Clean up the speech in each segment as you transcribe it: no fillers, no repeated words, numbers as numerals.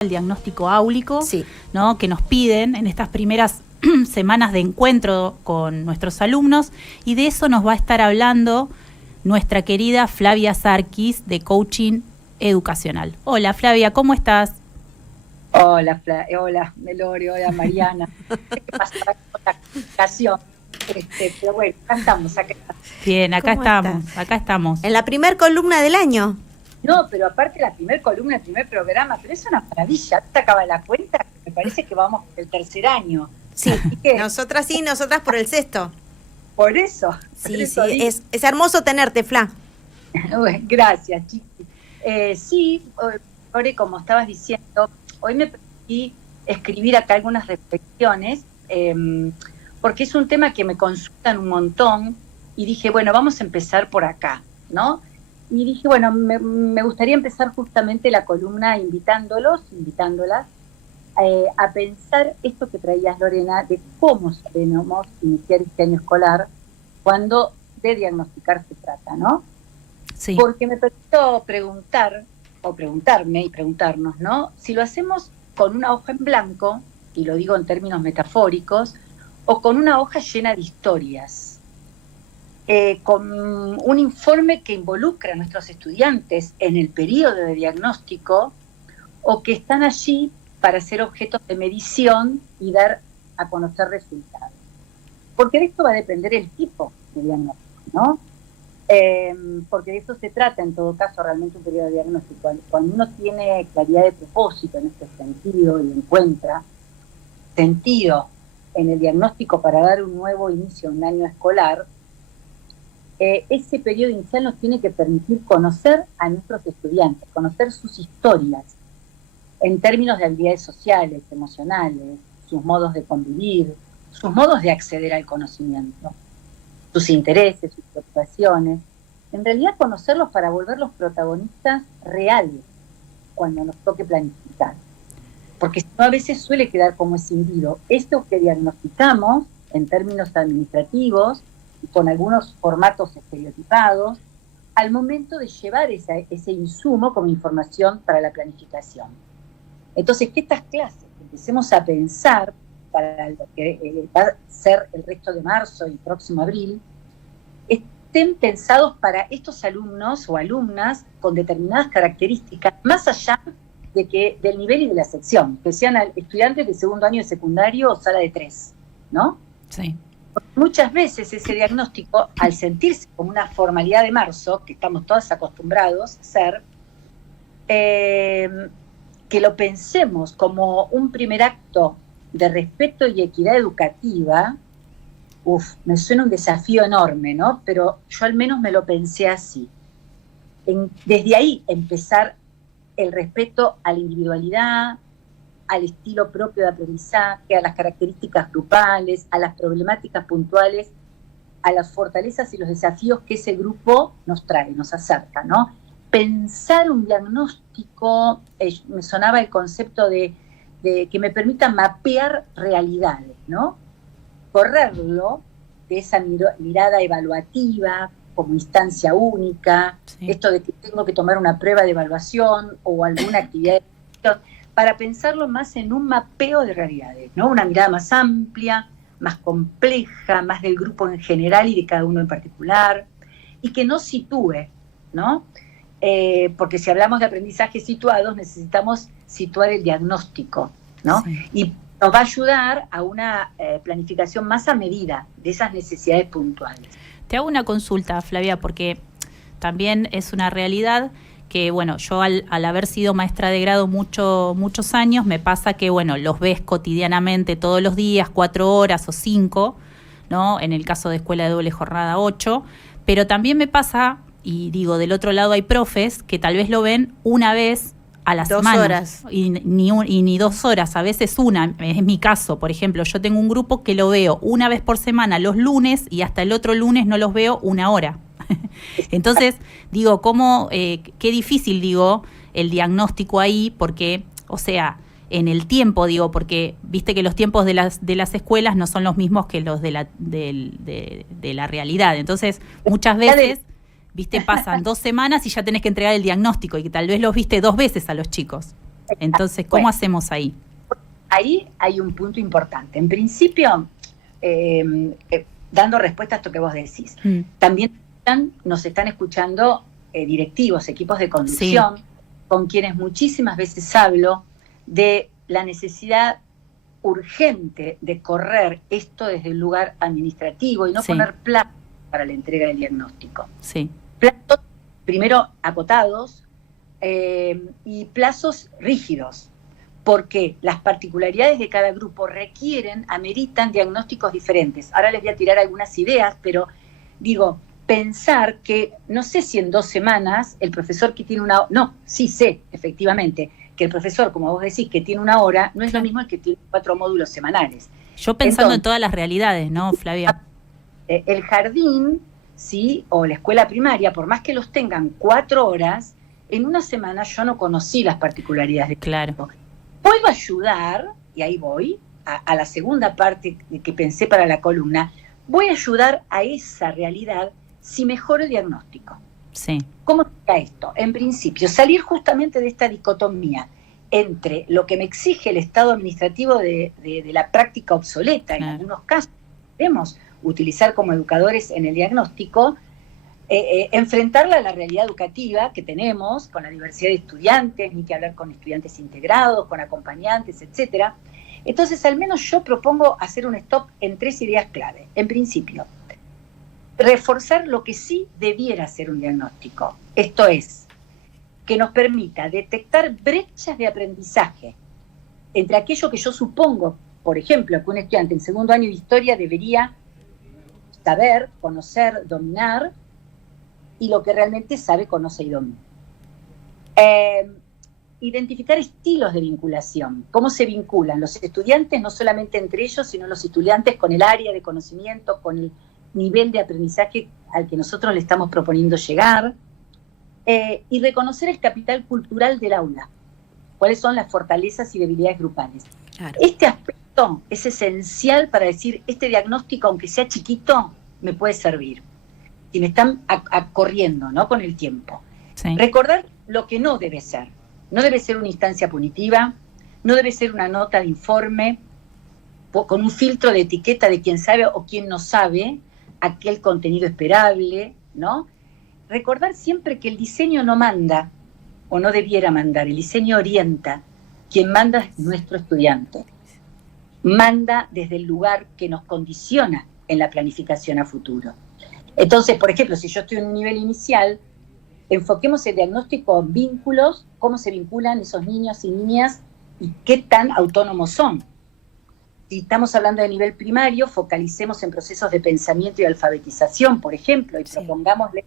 el diagnóstico áulico, Sí. ¿no? Que nos piden en estas primeras semanas de encuentro con nuestros alumnos, y de eso nos va a estar hablando nuestra querida Flavia Sarkis de Coaching Educacional. Hola Flavia, ¿cómo estás? Hola, hola Melori, hola Mariana. ¿Qué pasa con la comunicación? Pero bueno, acá estamos. Bien, acá ¿Cómo estamos, estás? acá estamos. En la primer columna del año. No, pero aparte la primer columna, el primer programa, pero es una maravilla. ¿Te acaba la cuenta? Me parece que vamos por el tercer año. Sí, Así que, nosotras sí, nosotras por el sexto. por eso. Sí, es hermoso tenerte, Fla. Bueno, gracias, Chiqui. Sí, Lore, como estabas diciendo, hoy me permití escribir acá algunas reflexiones, porque es un tema que me consultan un montón, y dije, bueno, vamos a empezar por acá, ¿no? Y dije, bueno, me gustaría empezar justamente la columna invitándolas, a pensar esto que traías, Lorena, de cómo debemos iniciar este año escolar cuando de diagnosticar se trata, ¿no? Sí. Porque me permito preguntarme y preguntarnos, ¿no? Si lo hacemos con una hoja en blanco, y lo digo en términos metafóricos, o con una hoja llena de historias, con un informe que involucra a nuestros estudiantes en el periodo de diagnóstico, o que están allí para ser objetos de medición y dar a conocer resultados. Porque de esto va a depender el tipo de diagnóstico, ¿no? Porque de eso se trata, en todo caso, realmente un periodo de diagnóstico. Cuando uno tiene claridad de propósito en este sentido y encuentra sentido en el diagnóstico para dar un nuevo inicio a un año escolar, ese periodo inicial nos tiene que permitir conocer a nuestros estudiantes, conocer sus historias en términos de habilidades sociales, emocionales, sus modos de convivir, sus modos de acceder al conocimiento, sus intereses, sus preocupaciones. En realidad conocerlos para volverlos protagonistas reales cuando nos toque planificar. Porque a veces suele quedar como escindido esto que diagnosticamos en términos administrativos y con algunos formatos estereotipados al momento de llevar ese insumo como información para la planificación. Entonces, que estas clases empecemos a pensar para lo que va a ser el resto de marzo y próximo abril, estén pensados para estos alumnos o alumnas con determinadas características, más allá del nivel y de la sección, que sean estudiantes de segundo año de secundario o sala de 3, ¿no? Sí. Porque muchas veces ese diagnóstico, al sentirse como una formalidad de marzo, que estamos todos acostumbrados a hacer, que lo pensemos como un primer acto de respeto y equidad educativa, me suena un desafío enorme, ¿no? Pero yo al menos me lo pensé así. Desde ahí empezar el respeto a la individualidad, al estilo propio de aprendizaje, a las características grupales, a las problemáticas puntuales, a las fortalezas y los desafíos que ese grupo nos trae, nos acerca, ¿no? Pensar un diagnóstico, me sonaba el concepto de que me permita mapear realidades, ¿no? Correrlo de esa mirada evaluativa como instancia única, sí. Esto de que tengo que tomar una prueba de evaluación o alguna actividad de evaluación, para pensarlo más en un mapeo de realidades, ¿no? Una mirada más amplia, más compleja, más del grupo en general y de cada uno en particular, y que no sitúe, ¿no? Porque si hablamos de aprendizajes situados, necesitamos situar el diagnóstico, ¿no? Sí. Y nos va a ayudar a una planificación más a medida de esas necesidades puntuales. Te hago una consulta, Flavia, porque también es una realidad que, bueno, yo al haber sido maestra de grado muchos años, me pasa que, bueno, los ves cotidianamente todos los días, 4 horas o 5, ¿no? En el caso de escuela de doble jornada, 8, pero también me pasa, y digo, del otro lado hay profes que tal vez lo ven una vez a la semana. 2 horas. Y ni 2 horas, a veces una. Es mi caso, por ejemplo, yo tengo un grupo que lo veo una vez por semana los lunes y hasta el otro lunes no los veo 1 hora. Entonces, digo, qué difícil, digo, el diagnóstico ahí, porque, o sea, en el tiempo, digo, porque viste que los tiempos de las escuelas no son los mismos que los de la realidad. Entonces, muchas veces, viste, pasan 2 semanas y ya tenés que entregar el diagnóstico y que tal vez los viste 2 veces a los chicos. Entonces, ¿cómo hacemos ahí? Ahí hay un punto importante. En principio, dando respuesta a esto que vos decís, también nos están escuchando directivos, equipos de conducción, con quienes muchísimas veces hablo de la necesidad urgente de correr esto desde el lugar administrativo y no poner plazos para la entrega del diagnóstico. Plazos primero acotados y plazos rígidos, porque las particularidades de cada grupo ameritan diagnósticos diferentes. Ahora les voy a tirar algunas ideas, pero digo, pensar que, no sé si en 2 semanas el profesor que tiene sí sé, efectivamente, que el profesor, como vos decís, que tiene 1 hora, no es lo mismo el que tiene 4 módulos semanales. Yo pensando en todas las realidades, ¿no, Flavia? El jardín, sí, o la escuela primaria, por más que los tengan 4 horas, en 1 semana yo no conocí las particularidades de claro. Puedo ayudar, y ahí voy, a la segunda parte que pensé para la columna, voy a ayudar a esa realidad si mejoro el diagnóstico. ¿Cómo está esto? En principio, salir justamente de esta dicotomía entre lo que me exige el estado administrativo de la práctica obsoleta, en algunos casos debemos utilizar como educadores en el diagnóstico, enfrentarla a la realidad educativa que tenemos, con la diversidad de estudiantes, ni que hablar con estudiantes integrados, con acompañantes, etcétera. Entonces, al menos yo propongo hacer un stop en 3 ideas clave. En principio, reforzar lo que sí debiera ser un diagnóstico. Esto es, que nos permita detectar brechas de aprendizaje entre aquello que yo supongo, por ejemplo, que un estudiante en 2º año de historia debería saber, conocer, dominar, y lo que realmente sabe, conoce y domina. Identificar estilos de vinculación, cómo se vinculan los estudiantes, no solamente entre ellos, sino los estudiantes con el área de conocimiento, con el nivel de aprendizaje al que nosotros le estamos proponiendo llegar, y reconocer el capital cultural del aula, cuáles son las fortalezas y debilidades grupales. Claro. Este aspecto es esencial para decir, este diagnóstico, aunque sea chiquito, me puede servir. Y me están corriendo, ¿no?, con el tiempo. Recordar lo que no debe ser. No debe ser una instancia punitiva, no debe ser una nota de informe con un filtro de etiqueta de quién sabe o quién no sabe aquel contenido esperable, ¿no? Recordar siempre que el diseño no manda, o no debiera mandar, el diseño orienta. Quien manda es nuestro estudiante. Manda desde el lugar que nos condiciona en la planificación a futuro. Entonces, por ejemplo, si yo estoy en un nivel inicial, enfoquemos el diagnóstico en vínculos, cómo se vinculan esos niños y niñas y qué tan autónomos son. Si estamos hablando de nivel primario, focalicemos en procesos de pensamiento y alfabetización, por ejemplo, y propongámosle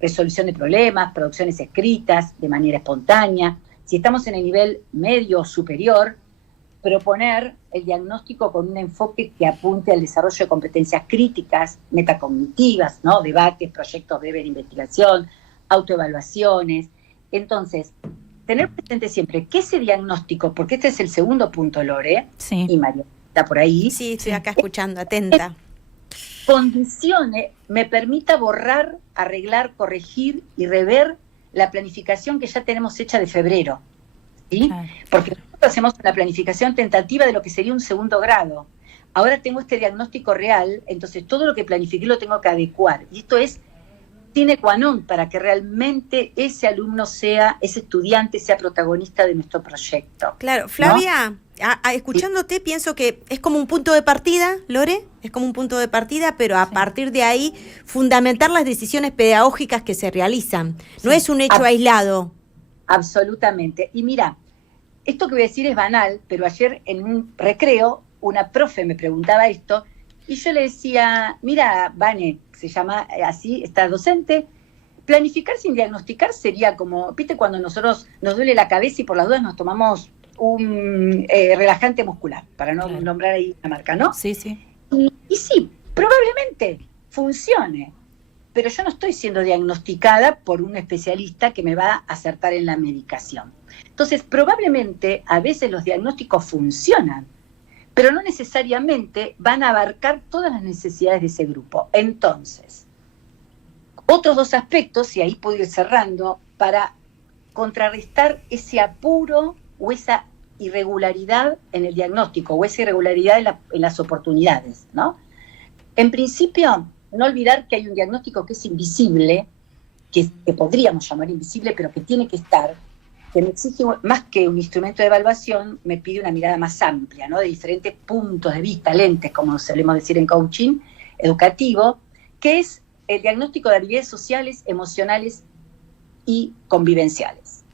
resolución de problemas, producciones escritas de manera espontánea. Si estamos en el nivel medio o superior, proponer el diagnóstico con un enfoque que apunte al desarrollo de competencias críticas, metacognitivas, ¿no?, debates, proyectos breves de investigación, autoevaluaciones. Entonces, tener presente siempre que ese diagnóstico, porque este es el segundo punto, Lore, y María está por ahí. Sí, estoy acá escuchando, atenta. Condicione, me permita borrar, arreglar, corregir y rever la planificación que ya tenemos hecha de febrero. ¿Sí? Claro. Porque nosotros hacemos una planificación tentativa de lo que sería un 2º grado. Ahora tengo este diagnóstico real, entonces todo lo que planifiqué lo tengo que adecuar. Y esto es sine qua non para que realmente ese alumno ese estudiante sea protagonista de nuestro proyecto. Claro, Flavia, ¿no? Escuchándote pienso que es como un punto de partida, Lore, es como un punto de partida, pero a partir de ahí fundamentar las decisiones pedagógicas que se realizan. No es un hecho aislado. Absolutamente. Y mira, esto que voy a decir es banal, pero ayer en un recreo una profe me preguntaba esto y yo le decía, mira, Vane, se llama así, está docente, planificar sin diagnosticar sería como, viste, cuando nosotros nos duele la cabeza y por las dudas nos tomamos un relajante muscular, para no nombrar ahí la marca, ¿no? Sí, sí. Y sí, probablemente funcione, pero yo no estoy siendo diagnosticada por un especialista que me va a acertar en la medicación. Entonces, probablemente a veces los diagnósticos funcionan, pero no necesariamente van a abarcar todas las necesidades de ese grupo. Entonces, otros 2 aspectos, y ahí puedo ir cerrando, para contrarrestar ese apuro o esa irregularidad en el diagnóstico o esa irregularidad en las oportunidades, ¿no? En principio, no olvidar que hay un diagnóstico que es invisible, que podríamos llamar invisible, pero que tiene que estar, que me exige más que un instrumento de evaluación, me pide una mirada más amplia, ¿no? De diferentes puntos de vista, lentes, como solemos decir en coaching educativo, que es el diagnóstico de habilidades sociales, emocionales y convivenciales.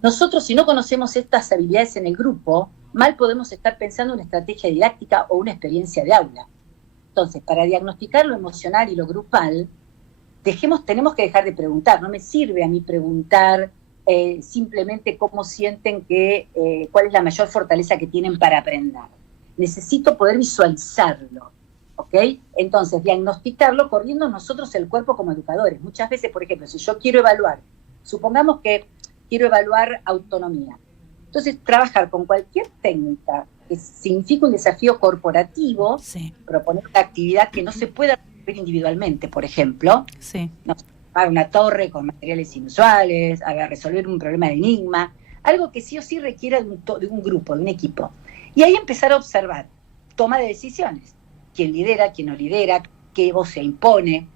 Nosotros, si no conocemos estas habilidades en el grupo, mal podemos estar pensando en una estrategia didáctica o una experiencia de aula. Entonces, para diagnosticar lo emocional y lo grupal, tenemos que dejar de preguntar. No me sirve a mí preguntar simplemente cómo sienten cuál es la mayor fortaleza que tienen para aprender. Necesito poder visualizarlo, ¿ok? Entonces, diagnosticarlo corriendo nosotros el cuerpo como educadores. Muchas veces, por ejemplo, si yo quiero evaluar, supongamos que quiero evaluar autonomía. Entonces, trabajar con cualquier técnica que significa un desafío corporativo, sí, proponer una actividad que no se pueda resolver individualmente, por ejemplo, sí, no, una torre con materiales inusuales, resolver un problema de enigma, algo que sí o sí requiera de un grupo, de un equipo. Y ahí empezar a observar, toma de decisiones, quién lidera, quién no lidera, qué voz se impone,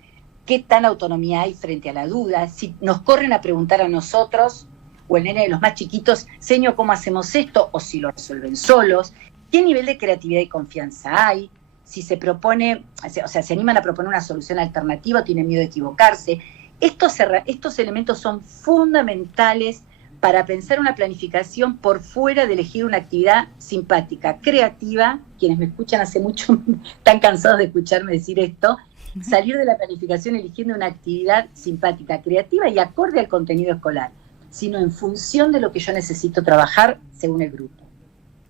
qué tan autonomía hay frente a la duda, si nos corren a preguntar a nosotros, o el nene de los más chiquitos, señor, ¿cómo hacemos esto? O si lo resuelven solos, qué nivel de creatividad y confianza hay, si se propone, o sea, se animan a proponer una solución alternativa, tienen miedo de equivocarse. Estos elementos son fundamentales para pensar una planificación por fuera de elegir una actividad simpática, creativa. Quienes me escuchan hace mucho están cansados de escucharme decir esto. Salir de la planificación eligiendo una actividad simpática, creativa y acorde al contenido escolar, sino en función de lo que yo necesito trabajar según el grupo.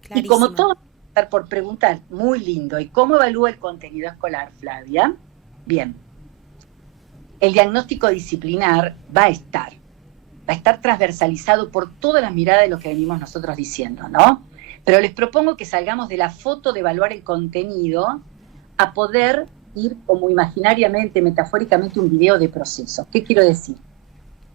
Clarísimo. Y como todo, por preguntar, muy lindo, ¿y cómo evalúa el contenido escolar, Flavia? Bien. El diagnóstico disciplinar va a estar transversalizado por todas las miradas de lo que venimos nosotros diciendo, ¿no? Pero les propongo que salgamos de la foto de evaluar el contenido a poder ir como imaginariamente, metafóricamente, un video de proceso. ¿Qué quiero decir?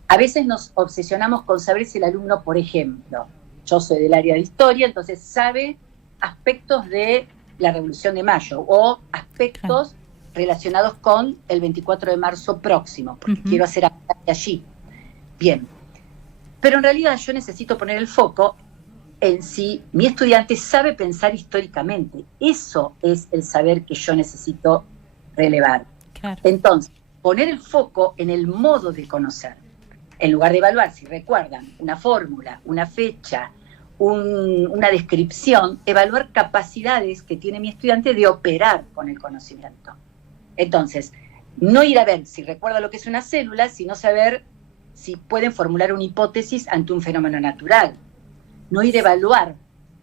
A veces nos obsesionamos con saber si el alumno, por ejemplo, yo soy del área de historia, entonces sabe aspectos de la Revolución de Mayo o aspectos relacionados con el 24 de marzo próximo, porque quiero hacer ataque allí. Bien, pero en realidad yo necesito poner el foco en si mi estudiante sabe pensar históricamente. Eso es el saber que yo necesito relevar. Claro. Entonces, poner el foco en el modo de conocer, en lugar de evaluar, si recuerdan, una fórmula, una fecha, una descripción, evaluar capacidades que tiene mi estudiante de operar con el conocimiento. Entonces, no ir a ver si recuerda lo que es una célula, sino saber si pueden formular una hipótesis ante un fenómeno natural. No ir a evaluar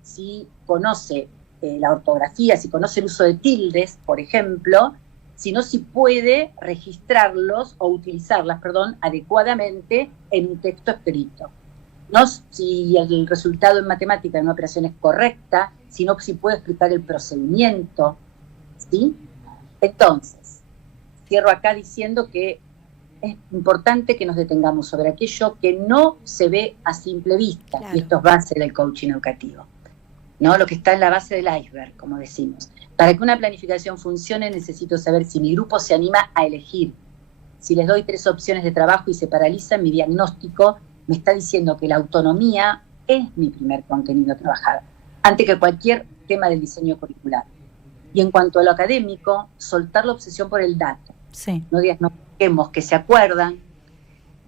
si conoce la ortografía, si conoce el uso de tildes, por ejemplo, sino si puede registrarlos o utilizarlas, adecuadamente en un texto escrito. No si el resultado en matemática de una operación es correcta, sino si puede explicar el procedimiento, ¿sí? Entonces, cierro acá diciendo que es importante que nos detengamos sobre aquello que no se ve a simple vista, claro. Y esto es base del coaching educativo, ¿no? Lo que está en la base del iceberg, como decimos. Para que una planificación funcione, necesito saber si mi grupo se anima a elegir. Si les doy 3 opciones de trabajo y se paralizan, mi diagnóstico me está diciendo que la autonomía es mi primer contenido a trabajar, antes que cualquier tema del diseño curricular. Y en cuanto a lo académico, soltar la obsesión por el dato. Sí. No diagnostiquemos que se acuerdan,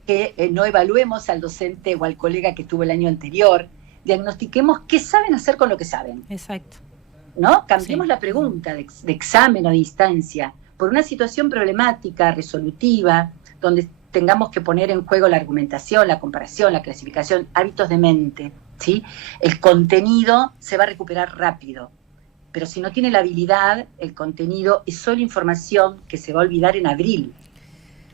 que no evaluemos al docente o al colega que estuvo el año anterior, diagnostiquemos qué saben hacer con lo que saben. Exacto. ¿No? Cambiemos la pregunta de examen o de instancia por una situación problemática, resolutiva, donde tengamos que poner en juego la argumentación, la comparación, la clasificación, hábitos de mente, ¿sí? El contenido se va a recuperar rápido, pero si no tiene la habilidad, el contenido es solo información que se va a olvidar en abril.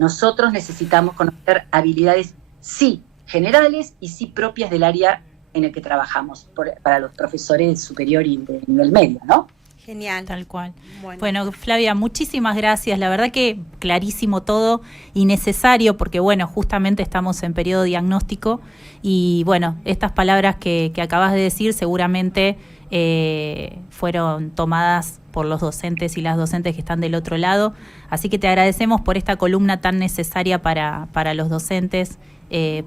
Nosotros necesitamos conocer habilidades, sí, generales y sí propias del área en el que trabajamos, para los profesores de superior y de nivel medio, ¿no? Genial. Tal cual. Bueno, Flavia, muchísimas gracias. La verdad que clarísimo todo y necesario porque, bueno, justamente estamos en periodo diagnóstico y, bueno, estas palabras que acabas de decir seguramente fueron tomadas por los docentes y las docentes que están del otro lado. Así que te agradecemos por esta columna tan necesaria para los docentes,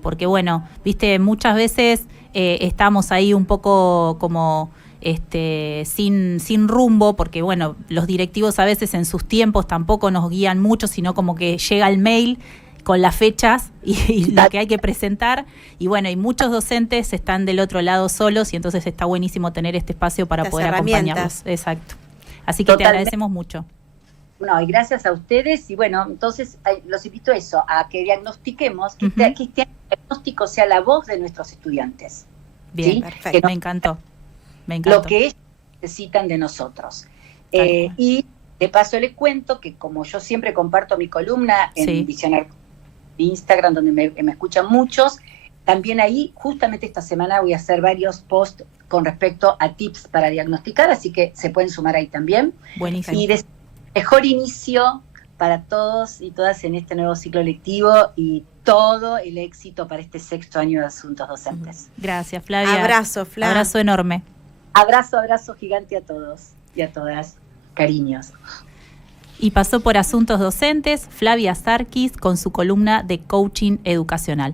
porque, bueno, viste, muchas veces estamos ahí un poco como sin rumbo, porque bueno, los directivos a veces en sus tiempos tampoco nos guían mucho, sino como que llega el mail con las fechas y lo que hay que presentar, y bueno, y muchos docentes están del otro lado solos, y entonces está buenísimo tener este espacio para poder acompañarlos. Exacto. Así que te agradecemos mucho. No, y gracias a ustedes, y bueno, entonces los invito a eso, a que diagnostiquemos, que este diagnóstico sea la voz de nuestros estudiantes. Bien, ¿sí? Perfecto. Me encantó. Lo que ellos necesitan de nosotros. Y de paso les cuento que como yo siempre comparto mi columna en Diccionario de Instagram, donde me escuchan muchos, también ahí justamente esta semana voy a hacer varios posts con respecto a tips para diagnosticar, así que se pueden sumar ahí también. Buenísimo. Y mejor inicio para todos y todas en este nuevo ciclo lectivo y todo el éxito para este 6º año de asuntos docentes. Gracias, Flavia. Abrazo, Flavia. Abrazo enorme. Abrazo gigante a todos y a todas. Cariños. Y pasó por Asuntos Docentes Flavia Sarkis con su columna de coaching educacional.